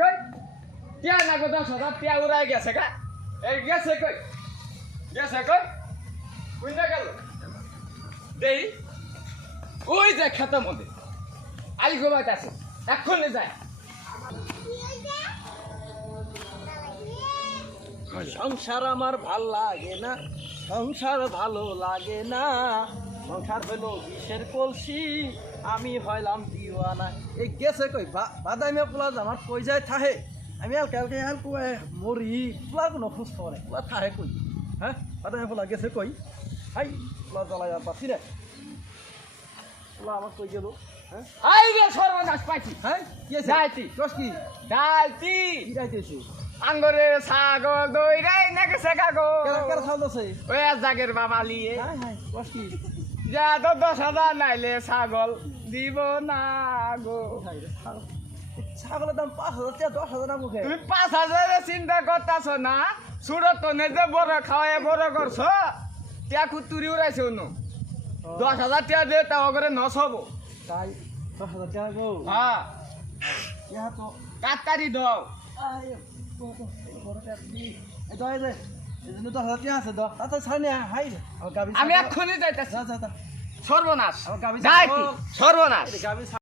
কই টিয়া না গো 10,000 টিয়া উড়াই গেছে গা এই গেছে কই কইনা গেল দেই ওই যে খেতের মধ্যে আই গোবাইতে আছে এক্ষুনি যায় সংসার আমার ভাল লাগে না, সংসার ভালো লাগে না, সংসার হইল বিষের কলসি, আমি হইলাম দিওয়ানা। এই গেছে কই বাদাইমে পোলা আমার কই যায় থাহে, আমি কালকে কয়ে মরি পোলা কোনো খোঁজ খবর নাই, পোলা থাহে কই? হ্যাঁ বাদাইমে পোলা গেছে কই? হাই পোলা জ্বালাই আর পাচ্ছি রে, পোলা আমার কই গেল? হ্যাঁ আই রে সর্বনাশ পাইছি হ্যাঁ কি আছে? যাইতি দোষ কি? যাইতি কি যাইতেছি? আঙ্গরে ছাগল দই রে না গেছে কাগো কেরা খাওয়া আছে? ওই জাগের বাবা লিয়ে হ্যাঁ হ্যাঁ দোষ কি? যা তো 10,000 নাইলে ছাগল দিব না গো ছাগলের দাম 5,000 টাকা, 10,000 না মুখে। তুমি 5,000 চিন্তা করতেছ না সুরত তো নিজে বড় খাওয়ায় বড় করছ টিয়া কুতুরি উড়াইছে অন্য 10,000 টাকা দিয়ে তাও করে নসব তাই 10,000 টাকা গো। হ্যাঁ ইহা তো কাটকারি দাও আয় বড় টাকা দি এই দয় রে এই জন্য 10,000 টাকা আছে দাও আচ্ছা ছাড় না হাই আমি এক্ষুনি যাইতেছি যা যা যা সর্বনাশ আমার গাবি যাইতি সর্বনাশ গাবি